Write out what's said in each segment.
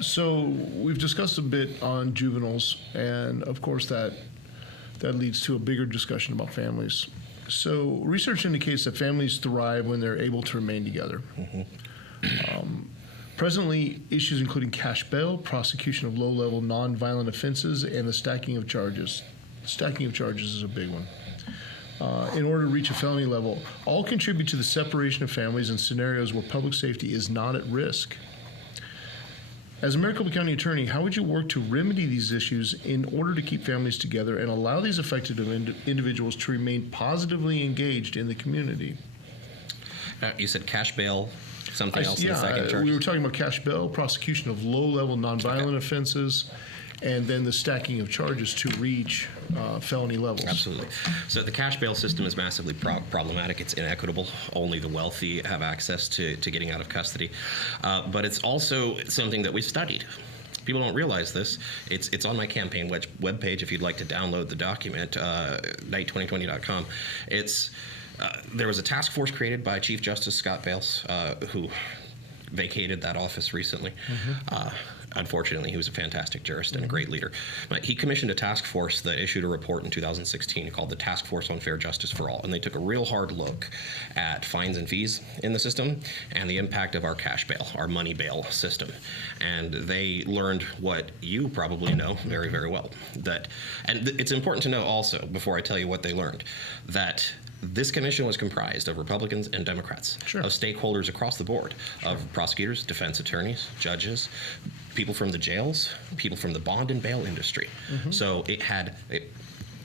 So we've discussed a bit on juveniles, and of course that leads to a bigger discussion about families. So research indicates that families thrive when they're able to remain together. Presently, issues including cash bail, prosecution of low-level nonviolent offenses, and the stacking of charges. Stacking of charges is a big one. In order to reach a felony level, all contribute to the separation of families in scenarios where public safety is not at risk. As a Maricopa County Attorney, how would you work to remedy these issues in order to keep families together and allow these affected individuals to remain positively engaged in the community? You said cash bail, something else in the second charge? We were talking about cash bail, prosecution of low-level nonviolent offenses, and then the stacking of charges to reach felony levels. Absolutely. So the cash bail system is massively problematic. It's inequitable. Only the wealthy have access to getting out of custody. But it's also something that we've studied. People don't realize this. It's on my campaign webpage if you'd like to download the document, night2020.com. There was a task force created by Chief Justice Scott Bales, who vacated that office recently. Unfortunately, he was a fantastic jurist and a great leader. But he commissioned a task force that issued a report in 2016 called the Task Force on Fair Justice for All. And they took a real hard look at fines and fees in the system and the impact of our cash bail, our money bail system. And they learned what you probably know very, very well. It's important to know also, before I tell you what they learned, that this commission was comprised of Republicans and Democrats, sure, of stakeholders across the board, of prosecutors, defense attorneys, judges, people from the jails, people from the bond and bail industry. So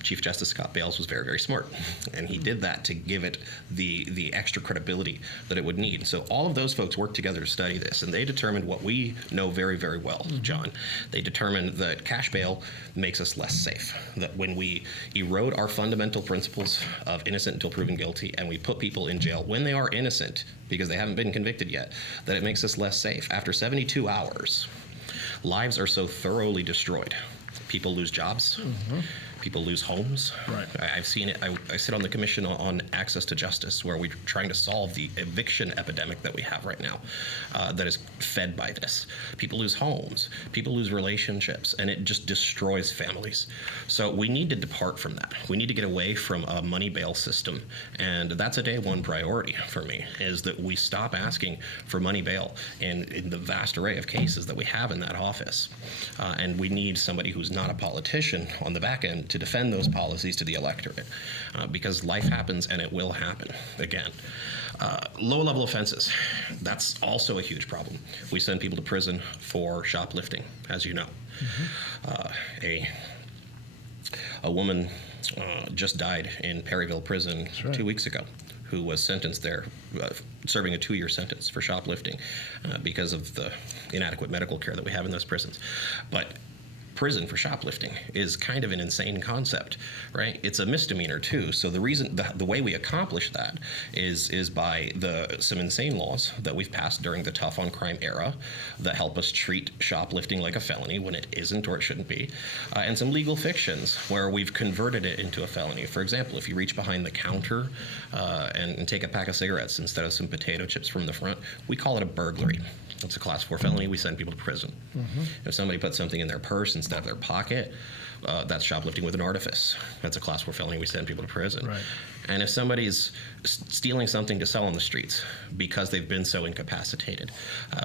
Chief Justice Scott Bales was very, very smart, and he did that to give it the extra credibility that it would need. So all of those folks worked together to study this, and they determined what we know very, very well, John. They determined that cash bail makes us less safe, that when we erode our fundamental principles of innocent until proven guilty, and we put people in jail when they are innocent because they haven't been convicted yet, that it makes us less safe. After 72 hours, lives are so thoroughly destroyed. People lose jobs. People lose homes. Right. I've seen it. I sit on the Commission on Access to Justice, where we're trying to solve the eviction epidemic that we have right now that is fed by this. People lose homes. People lose relationships, and it just destroys families. So we need to depart from that. We need to get away from a money bail system, and that's a day one priority for me, is that we stop asking for money bail in the vast array of cases that we have in that office. And we need somebody who's not a politician on the back end to defend those policies to the electorate, because life happens and it will happen again. Low-level offenses, that's also a huge problem. We send people to prison for shoplifting, as you know. A woman just died in Perryville prison 2 weeks ago, who was sentenced there, serving a 2-year sentence for shoplifting because of the inadequate medical care that we have in those prisons. But prison for shoplifting is kind of an insane concept, right? It's a misdemeanor too. So the reason, the way we accomplish that is by some insane laws that we've passed during the tough on crime era that help us treat shoplifting like a felony when it isn't or it shouldn't be, and some legal fictions where we've converted it into a felony. For example, if you reach behind the counter and take a pack of cigarettes instead of some potato chips from the front, we call it a burglary. It's a class 4 felony. We send people to prison. If somebody puts something in their purse instead of their pocket, that's shoplifting with an artifice. That's a class 4 felony. We send people to prison. Right. And if somebody's stealing something to sell on the streets because they've been so incapacitated,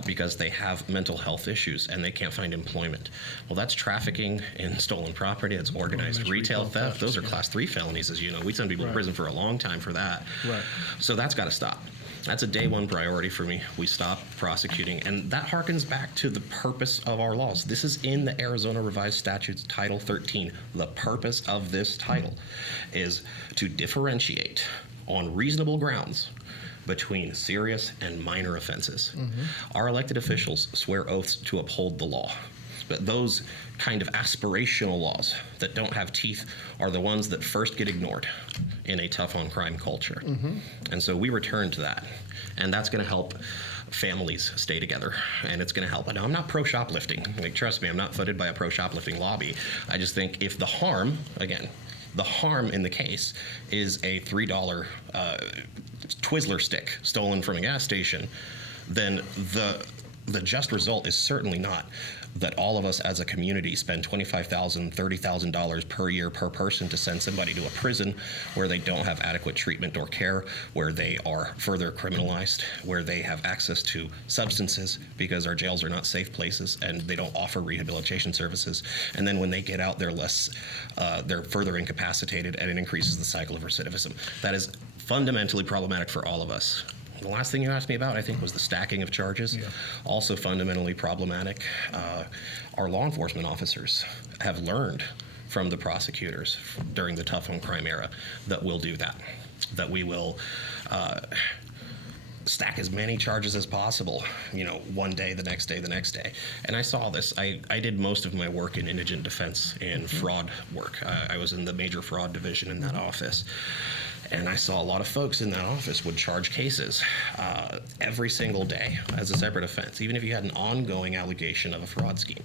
because they have mental health issues and they can't find employment, well, that's trafficking in stolen property. It's organized retail theft. Those are class 3 felonies, as you know. We send people to prison for a long time for that. Right. So that's got to stop. That's a day one priority for me. We stop prosecuting, and that harkens back to the purpose of our laws. This is in the Arizona Revised Statutes, Title 13. The purpose of this title is to differentiate on reasonable grounds between serious and minor offenses. Our elected officials swear oaths to uphold the law. But those kind of aspirational laws that don't have teeth are the ones that first get ignored in a tough on crime culture. And so we return to that. And that's going to help families stay together. And it's going to help. Now, I'm not pro-shoplifting. Like, trust me, I'm not funded by a pro-shoplifting lobby. I just think if the harm, again, the harm in the case is a $3 Twizzler stick stolen from a gas station, then The just result is certainly not that all of us as a community spend $25,000, $30,000 per year per person to send somebody to a prison where they don't have adequate treatment or care, where they are further criminalized, where they have access to substances because our jails are not safe places and they don't offer rehabilitation services. And then when they get out, they're further incapacitated, and it increases the cycle of recidivism. That is fundamentally problematic for all of us. The last thing you asked me about, I think, was the stacking of charges. Yeah. Also fundamentally problematic. Our law enforcement officers have learned from the prosecutors during the tough on crime era that we'll do that we will stack as many charges as possible, one day, the next day, the next day. And I saw this. I did most of my work in indigent defense and fraud work. I was in the major fraud division in that office. And I saw a lot of folks in that office would charge cases every single day as a separate offense, even if you had an ongoing allegation of a fraud scheme.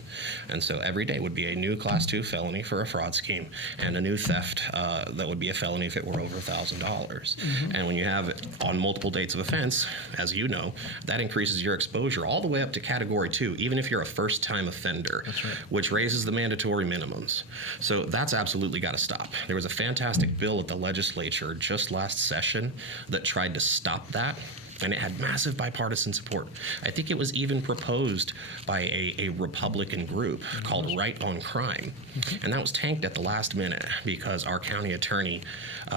And so every day would be a new Class 2 felony for a fraud scheme and a new theft that would be a felony if it were over $1,000. And when you have it on multiple dates of offense, as you know, that increases your exposure all the way up to Category 2, even if you're a first-time offender, which raises the mandatory minimums. So that's absolutely got to stop. There was a fantastic bill at the legislature just last session that tried to stop that, and it had massive bipartisan support. I think it was even proposed by a Republican group called Right on Crime, and that was tanked at the last minute because our county attorney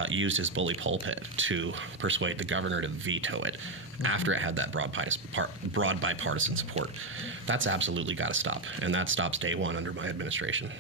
used his bully pulpit to persuade the governor to veto it after it had that broad bipartisan support. That's absolutely got to stop, and that stops day one under my administration.